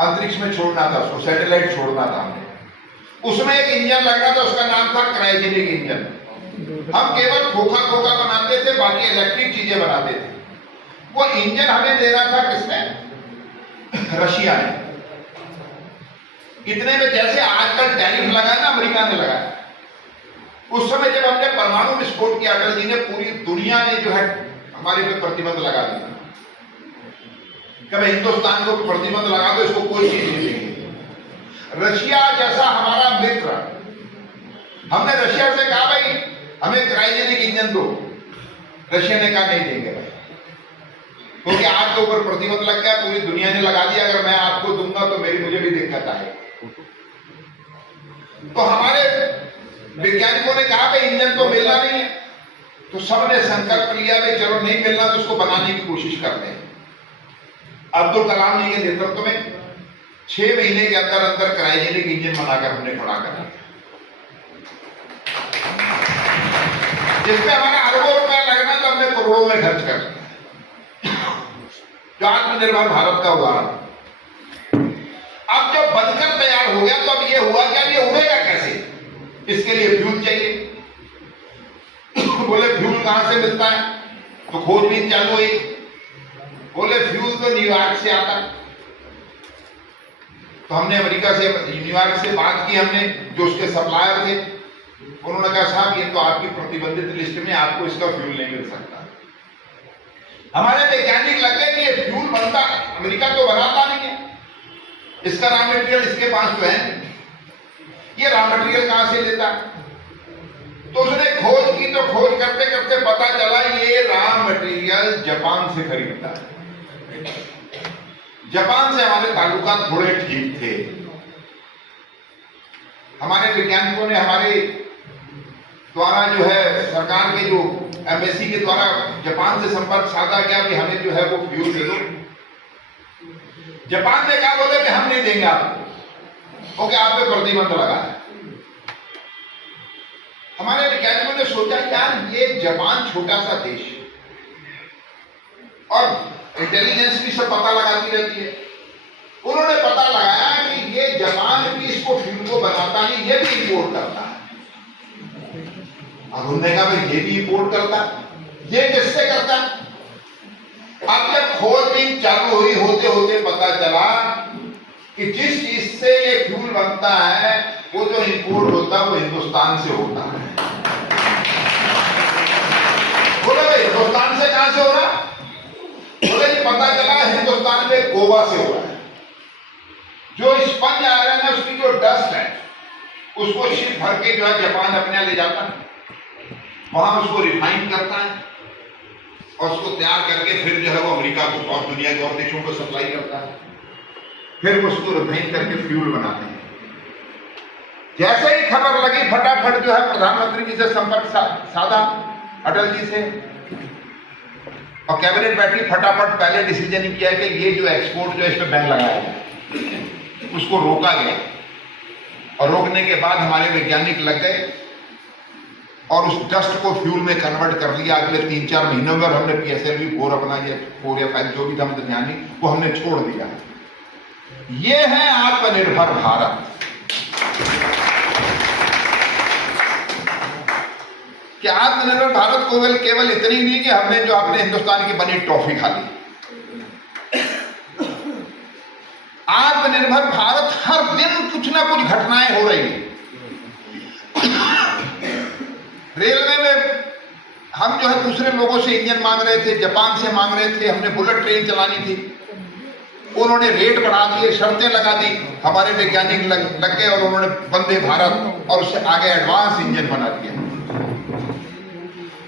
अंतरिक्ष में छोड़ना था, उसको सैटेलाइट छोड़ना था हमने। उसमें एक इंजन लगना था, उसका नाम था क्रायोजेनिक इंजन। हम केवल खोखा खोखा बनाते थे, बाकी इलेक्ट्रिक चीजें बनाते थे। वो इंजन हमें देना था किसने? रशिया ने। इतने में जैसे आजकल टैरिफ लगा ना, अमेरिका ने लगाया, उस समय जब हमने परमाणु विस्फोट किया, अटल जी ने, पूरी दुनिया ने जो है हमारे पे प्रतिबंध लगा दिया। कभी हिंदुस्तान को प्रतिबंध लगा दो, इसको कोई चीज नहीं देंगे। रशिया जैसा हमारा मित्र, हमने रशिया से कहा भाई हमें क्रायोजेनिक इंजन दो, रशिया ने कहा नहीं देंगे भाई, क्योंकि आपके ऊपर प्रतिबंध लग गया, पूरी दुनिया ने लगा दिया, अगर मैं आपको दूंगा तो मुझे भी दिक्कत आएगी। तो हमारे वैज्ञानिकों ने कहा भाई इंजन तो मिलना नहीं है, तो सबने संकल्प लिया भाई चलो नहीं मिलना तो उसको बनाने की कोशिश करते हैं। अब्दुल कलाम जी के नेतृत्व में 6 महीने के अंदर अंदर क्रायोजेनिक इंजन बनाकर हमने खड़ा कर दिया, जिसमें हमारा अरबों रुपया लगना तो हमने करोड़ों में खर्च कर दिया। जो आत्मनिर्भर भारत का उदाहरण। अब जब बनकर तैयार हो गया तो अब ये हुआ क्या, ये उड़ेगा कैसे? इसके लिए फ्यूल चाहिए। बोले फ्यूल कहां से मिलता है? तो खोजबीन चालू हुई। बोले फ्यूल तो न्यूयॉर्क से आता। तो हमने अमेरिका से, न्यूयॉर्क से बात की हमने, जो उसके सप्लायर थे। उन्होंने कहा साहब ये तो आपकी प्रतिबंधित लिस्ट में, आपको इसका फ्यूल नहीं मिल सकता। हमारे वैज्ञानिक लग गए कि ये फ्यूल बनता, अमेरिका तो बनाता नहीं है, इसका रॉ मटेरियल इसके पास तो है, ये रॉ मटेरियल कहां से लेता? तो उसने खोज की, तो खोज करते करते पता चला ये रॉ मटेरियल जापान से खरीदता है। जापान से हमारे ताल्लुकात थोड़े ठीक थे। हमारे वैज्ञानिकों ने हमारे द्वारा जो है, सरकार के जो एमएससी के द्वारा जापान से संपर्क साधा गया कि हमें जो है वो फ्यूल दे दो। जापान ने कहा, बोले कि हम नहीं देंगे आपको, क्योंकि आप पे प्रतिबंध लगा है। हमारे वैज्ञानिकों ने सोचा यार ये जापान छोटा सा देश और इंटेलिजेंस भी सब पता लगाती रहती है। उन्होंने पता लगाया कि ये जापान भी इसको फ्यूल को बनाता नहीं, ये भी इंपोर्ट करता है। अब उन्होंने कहा भाई ये भी इंपोर्ट करता, ये किससे करता? अब जब खोजबीन चालू हुई, होते होते पता चला कि जिस चीज से ये फ्यूल बनता है वो जो इंपोर्ट होता है वो हिंदुस्तान से होता है। बोले भाई हिंदुस्तान से कहां से हो रहा? बोले जी पता चला हिंदुस्तान में गोवा से हो रहा है। जो स्पंज आयरन है उसकी जो डस्ट है उसको शिप भर के जो है जापान अपने यहाँ ले जाता है, वहां उसको रिफाइन करता है और उसको तैयार करके फिर जो है वो अमेरिका को और दुनिया के और देशों को सप्लाई करता है। फिर वो उसको रिफाइन करके फ्यूल बनाते हैं। जैसे ही खबर लगी फटाफट जो है प्रधानमंत्री जी से संपर्क साधा अटल जी से, और कैबिनेट बैठी, फटाफट पहले डिसीजन किया कि ये जो एक्सपोर्ट जो है इस पर बैन लगाया जाए, उसको रोका गया। और रोकने के बाद हमारे वैज्ञानिक लग गए और उस डस्ट को फ्यूल में कन्वर्ट कर लिया। अगले 3-4 महीनों में हमने PSLV 4 अपना ये 4 या 5 जो भी था वैज्ञानिक, वो हमने छोड़ दिया। ये है आत्मनिर्भर भारत। कि आत्मनिर्भर भारत को केवल इतनी नहीं कि हमने जो अपने हिंदुस्तान की बनी टॉफी खा ली। आत्मनिर्भर भारत, हर दिन कुछ ना कुछ घटनाएं हो रही है। रेलवे में हम जो है दूसरे लोगों से इंजन मांग रहे थे, जापान से मांग रहे थे, हमने बुलेट ट्रेन चलानी थी, उन्होंने रेट बढ़ा दिए, शर्तें लगा दी। हमारे वैज्ञानिक लग गए और उन्होंने वंदे भारत और उससे आगे एडवांस इंजन बना दिया।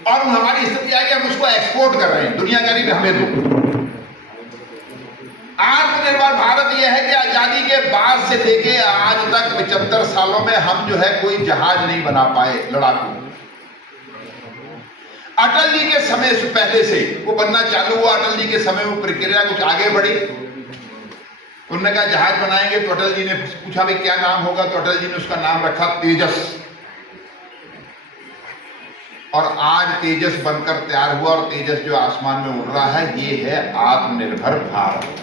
और हमारी स्थिति आई कि हम उसको एक्सपोर्ट कर रहे हैं, दुनिया कह रही है हमें दो। आत्मनिर्भर भारत यह है कि आजादी के बाद से लेके आज तक 75 सालों में हम जो है कोई जहाज नहीं बना पाए लड़ाकू। अटल जी के समय से पहले से वो बनना चालू हुआ। अटल जी के समय में प्रक्रिया कुछ आगे बढ़ी। उन्होंने कहा जहाज बनाएंगे, तो अटल जी ने पूछा भाई क्या नाम होगा, तो अटल जी ने उसका नाम रखा तेजस। और आज तेजस बनकर तैयार हुआ और तेजस जो आसमान में उड़ रहा है, ये है आत्मनिर्भर भारत।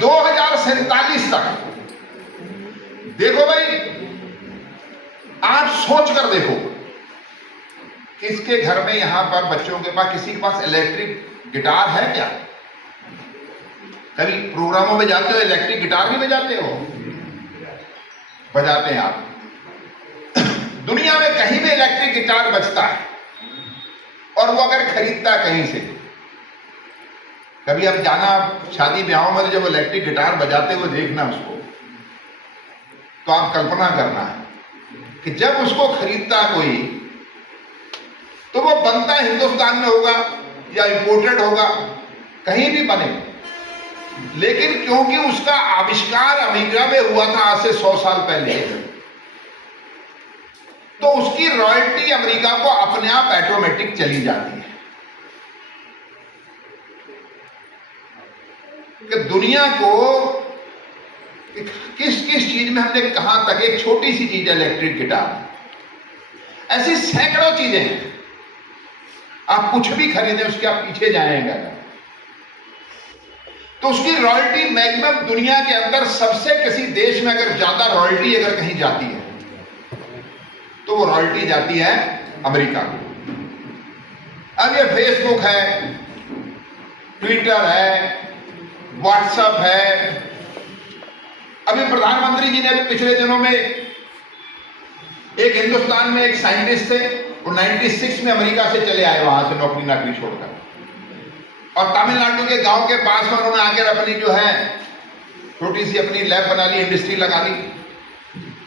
2047 तक, देखो भाई, आप सोच कर देखो, किसके घर में यहां पर बच्चों के पास, किसी के पास इलेक्ट्रिक गिटार है क्या? कभी प्रोग्रामों में जाते हो, इलेक्ट्रिक गिटार नहीं बजाते हो? बजाते हैं आप। दुनिया में कहीं भी इलेक्ट्रिक गिटार बजता है, और वो अगर खरीदता कहीं से, कभी आप जाना शादी ब्याहों में, जब इलेक्ट्रिक गिटार बजाते हुए देखना उसको, तो आप कल्पना करना है कि जब उसको खरीदता कोई, तो वो बनता हिंदुस्तान में होगा या इंपोर्टेड होगा, कहीं भी बने, लेकिन क्योंकि उसका आविष्कार अमेरिका में हुआ था आज से 100 साल पहले, तो उसकी रॉयल्टी अमेरिका को अपने आप ऑटोमेटिक चली जाती है। कि दुनिया को किस किस चीज में हमने कहां तक, एक छोटी सी चीज है इलेक्ट्रिक गिटार, ऐसी सैकड़ों चीजें हैं। आप कुछ भी खरीदें, उसके आप पीछे जाएंगे, तो उसकी रॉयल्टी मैक्सिमम दुनिया के अंदर सबसे, किसी देश में अगर ज्यादा रॉयल्टी अगर कहीं जाती है, तो वो रॉयल्टी जाती है अमेरिका को। अब ये फेसबुक है, ट्विटर है, व्हाट्सएप है। अभी प्रधानमंत्री जी ने पिछले दिनों में, एक हिंदुस्तान में एक साइंटिस्ट थे, वो 96 में अमेरिका से चले आए, वहां से नौकरी छोड़कर, और तमिलनाडु के गांव के पास में उन्होंने आकर अपनी जो है छोटी सी अपनी लैब बना ली, इंडस्ट्री लगा ली।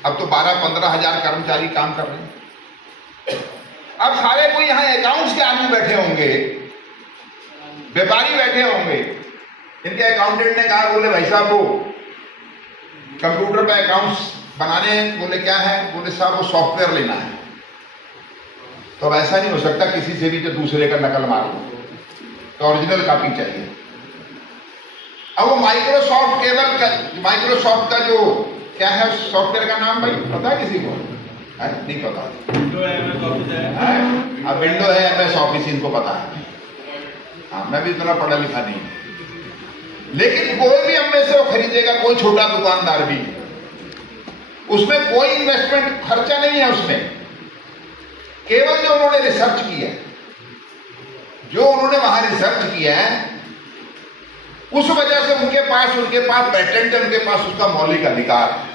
अब तो 12-15 हजार कर्मचारी काम कर रहे हैं। अब सारे कोई यहाँ अकाउंट्स के आदमी बैठे होंगे, व्यापारी बैठे होंगे, इनके अकाउंटेंट ने कहा, बोले भाई साहब वो कंप्यूटर पे अकाउंट्स बनाने हैं। बोले क्या है? बोले साहब वो सॉफ्टवेयर लेना है। तो अब ऐसा नहीं हो सकता किसी से भी जो दूसरे का नकल मार लो, तो ओरिजिनल कॉपी चाहिए। अब वो माइक्रोसॉफ्ट का जो क्या है सॉफ्टवेयर का नाम भाई पता है किसी को? नहीं पता। अब विंडो है, MS ऑफिस इनको पता है। हाँ, मैं भी इतना पढ़ा लिखा नहीं, लेकिन कोई भी हम में से वो खरीदेगा, कोई छोटा दुकानदार भी, उसमें कोई इन्वेस्टमेंट खर्चा नहीं है। उसमें केवल जो उन्होंने रिसर्च की है, जो उन्होंने वहां रिसर्च किया है, उस वजह से उनके पास पेटेंट है, उनके पास उसका मौलिक अधिकार है।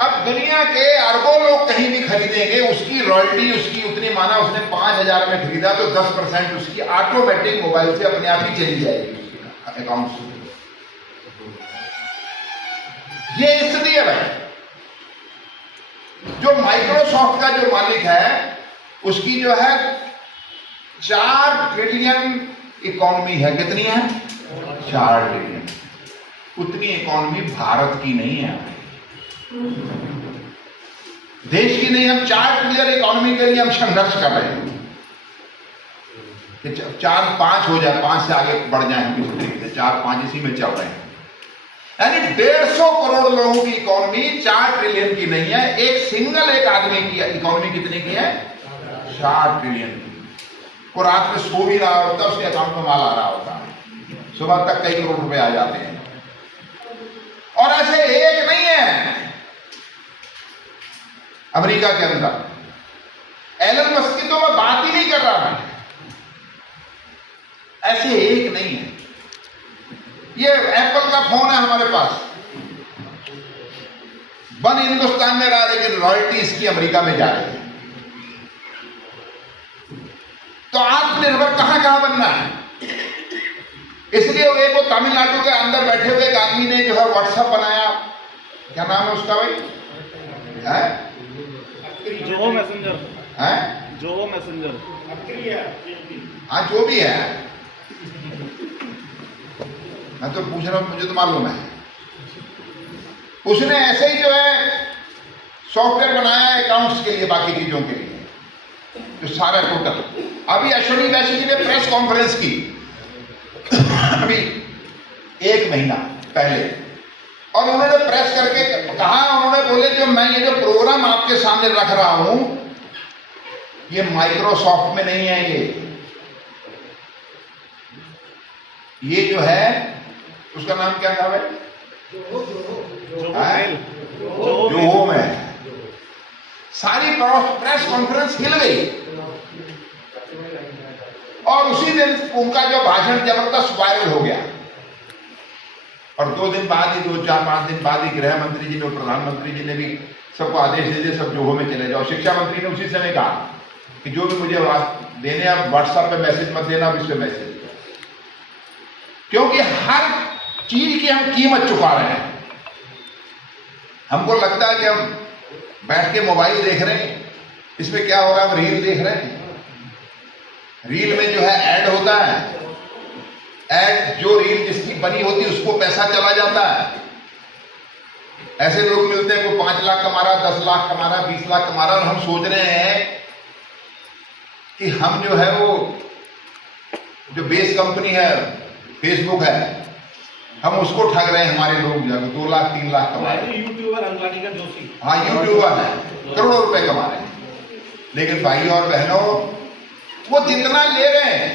अब दुनिया के अरबों लोग कहीं भी खरीदेंगे, उसकी रॉयल्टी उसकी उतनी, माना उसने 5000 में खरीदा तो 10% उसकी ऑटोमेटिक मोबाइल से अपने आप ही चली जाएगी अकाउंट से। ये स्थिति है भाई। जो माइक्रोसॉफ्ट का जो मालिक है, उसकी जो है 4 ट्रिलियन इकोनॉमी है। कितनी है? 4 ट्रिलियन। उतनी इकोनॉमी भारत की नहीं है, देश की नहीं। हम 4 ट्रिलियन इकोनॉमी के लिए हम संघर्ष कर रहे हैं कि 4-5 हो जाए, 5 से आगे बढ़ जाए, हम किसी तरीके से 4-5 इसी में चल रहे हैं। यानी 150 करोड़ लोगों की इकोनॉमी 4 ट्रिलियन की नहीं है। एक सिंगल एक आदमी की इकोनॉमी कितनी की है? 4 ट्रिलियन की। वो रात में सो भी रहा होता, उसके अकाउंट में माल आ रहा होता, सुबह तक कई करोड़ रुपए आ जाते हैं। और ऐसे एक नहीं है अमेरिका के अंदर। एलन मस्क की तो मैं बात ही नहीं कर रहा हूं, ऐसे एक नहीं है। ये एप्पल का फोन है हमारे पास, बन हिंदुस्तान में रहा, लेकिन रॉयल्टी इसकी अमेरिका में जा रही है। तो आत्मनिर्भर कहां कहां बनना है? इसलिए एक वो तमिलनाडु के अंदर बैठे हुए एक आदमी ने जो है व्हाट्सएप बनाया, क्या नाम है उसका भाई? जोहो मैसेंजर है, जोहो मैसेंजर। हाँ जो भी है, मैं तो पूछ रहा हूं, मुझे तो मालूम है। उसने ऐसे ही जो है सॉफ्टवेयर बनाया अकाउंट्स के लिए, बाकी चीजों के लिए, जो सारा टोटल। अभी अश्विनी वैश्य जी ने प्रेस कॉन्फ्रेंस की अभी 1 महीना पहले, और उन्होंने प्रेस करके कहा, उन्होंने बोले जो मैं ये जो प्रोग्राम आपके सामने रख रहा हूं, ये माइक्रोसॉफ्ट में नहीं है, ये जो है उसका नाम क्या था भाई? जो जो में सारी प्रेस कॉन्फ्रेंस हिल गई और उसी दिन उनका जो भाषण जबरदस्त वायरल हो गया। और 2 दिन बाद ही 2-4-5 दिन बाद ही गृह मंत्री जी ने, प्रधानमंत्री जी ने भी सबको आदेश दे दिए सब जोहो में चले जाओ। शिक्षा मंत्री ने उसी समय कहा कि जो भी मुझे देने आप व्हाट्सएप पे मैसेज मत देना, आप इस पे मैसेज दो, क्योंकि हर चीज की हम कीमत चुका रहे हैं। हमको लगता है कि हम बैठ के मोबाइल देख रहे हैं, इसमें क्या हो रहा है, हम रील देख रहे हैं। रील में जो है ऐड होता है, ऐड जो रील जिसकी बनी होती है उसको पैसा चला जाता है। ऐसे लोग मिलते हैं, वो 5 लाख कमा रहा, 10 लाख कमा रहा, 20 लाख कमा रहा, और हम सोच रहे हैं कि हम जो है वो जो बेस कंपनी है फेसबुक है, हम उसको ठग रहे हैं। हमारे लोग जो 2 लाख 3 लाख कमा रहे हैं। यूट्यूबर अंगलानी का जोशी, हाँ यूट्यूबर है, करोड़ों रुपए कमा रहे हैं। लेकिन भाई और बहनों, वो जितना ले रहे हैं,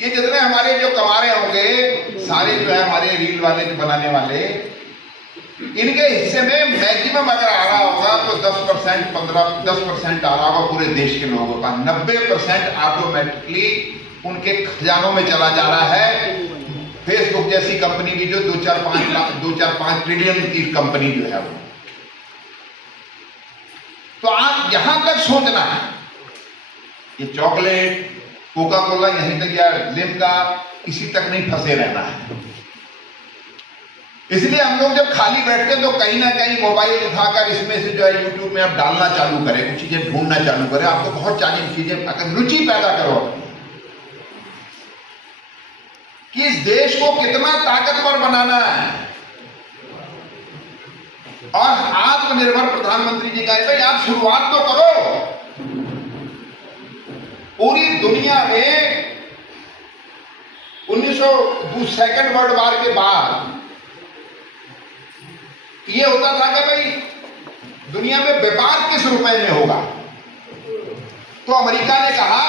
ये जितने हमारे जो कमा रहे होंगे, सारे जो है हमारे रील वाले जो बनाने वाले, इनके हिस्से में मैक्सिमम अगर आ रहा होगा तो 10%, 10% आ रहा होगा पूरे देश के लोगों का। 90% ऑटोमेटिकली उनके खजानों में चला जा रहा है। फेसबुक जैसी कंपनी की जो 2-4-5 ट्रिलियन की कंपनी जो है वो। तो आप यहां तक सोचना है, ये चॉकलेट, कोका कोला, यहीं तक या लिम्का, इसी तक नहीं फंसे रहना है। इसलिए हम लोग जब खाली बैठते तो कहीं ना कहीं मोबाइल उठाकर इसमें से जो है यूट्यूब में आप डालना चालू करें, कुछ चीजें ढूंढना चालू करें। आपको बहुत सारी चीजें, अगर रुचि पैदा करो कि इस देश को कितना ताकतवर बनाना है। और आत्मनिर्भर प्रधानमंत्री जी का भाई आप शुरुआत तो करो। पूरी दुनिया में 1902 वर्ल्ड वार के बाद ये होता था कि भाई दुनिया में व्यापार किस रुपए में होगा। तो अमेरिका ने कहा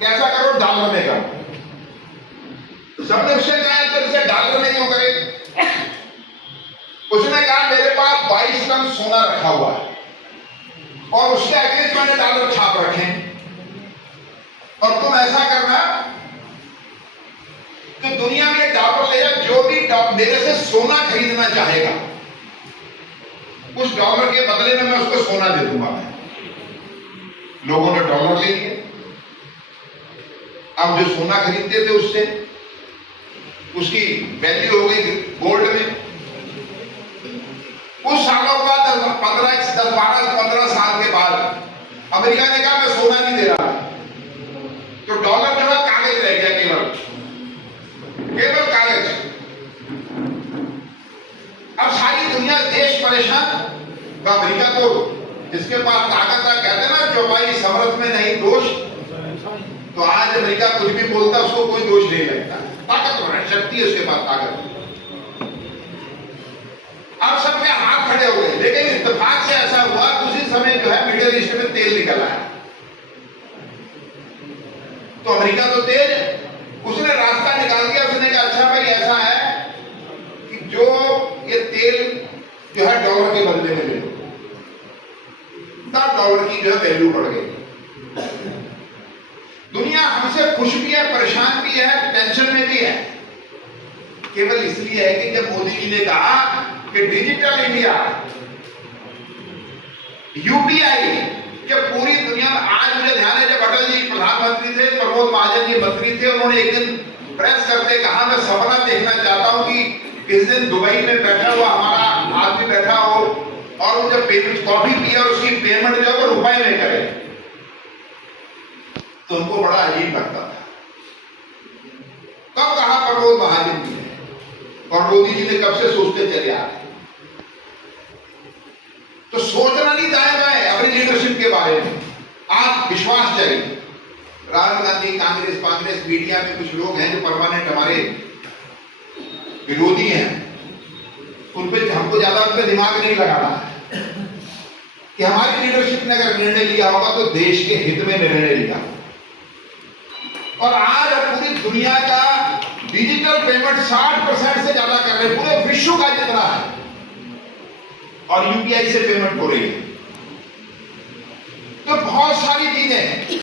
कैसा करो, डॉलर में करो। सबने उससे कहा तो इसे डॉलर में क्यों करे? उसने कहा मेरे पास 22 टन सोना रखा हुआ है और उसके अगेंस्ट मैंने डॉलर छाप रखे और तुम ऐसा करना कि दुनिया में डॉलर ले जाओ, जो भी मेरे से सोना खरीदना चाहेगा उस डॉलर के बदले में मैं उसको सोना दे दूंगा। लोगों ने डॉलर ले लिए। अब जो सोना खरीदते थे उससे उसकी वैल्यू हो गई गोल्ड में। कुछ सालों के बाद 10-12-15 साल के बाद अमेरिका ने कहा मैं सोना नहीं दे रहा, तो डॉलर जो है कागज रह गया, केवल कागज। अब सारी दुनिया, देश परेशान। तो अमेरिका तो जिसके पास ताकत है, कहते ना जो भाई समर्थ में नहीं दोष, तो आज अमेरिका कुछ भी बोलता उसको कोई दोष नहीं लगता। ताकतवर है, शक्ति है उसके पास, ताकत। अब सबके हाथ खड़े हो गए, लेकिन इत्तेफाक से ऐसा हुआ कि उसी समय जो है मिडिल ईस्ट में तेल निकल आया। तो अमेरिका तो तेज है, उसने रास्ता निकाल दिया। उसने कहा अच्छा भाई ऐसा है कि जो ये तेल जो है डॉलर के बदले में ले लो। डॉलर की जो है वैल्यू बढ़ गई। दुनिया हमसे खुश भी है, परेशान भी है, टेंशन में भी है। केवल इसलिए है कि जब मोदी जी ने कहा कि डिजिटल इंडिया, यूपीआई, जब पूरी दुनिया में, आज मुझे ध्यान है जब अटल जी प्रधानमंत्री थे, प्रमोद महाजन जी मंत्री थे, उन्होंने एक दिन प्रेस करते कहा मैं सपना देखना चाहता हूं कि इस दिन दुबई में बैठा हुआ हमारा आदमी बैठा हो और वो जब पेमेंट कॉफी पिया और उसकी पेमेंट जो है रुपए में करे। तो उनको बड़ा अजीब लगता था। कब कहा प्रमोद महाजन जी ने, और मोदी जी ने कब से सोचते चले आ रहे। तो सोचना नहीं चाहेगा अपनी लीडरशिप के बारे में। आप विश्वास जाइए, राहुल गांधी, कांग्रेस मीडिया में कुछ लोग हैं जो परमानेंट हमारे विरोधी हैं, उन पे हमको ज्यादा उन पे दिमाग नहीं लगाना है कि हमारी लीडरशिप ने अगर निर्णय लिया होगा तो देश के हित में निर्णय लिया। और आज पूरी दुनिया का डिजिटल पेमेंट 60% से ज्यादा कर रहे हैं, पूरे विश्व का जितना है, और यूपीआई से पेमेंट हो रही है। तो बहुत सारी चीजें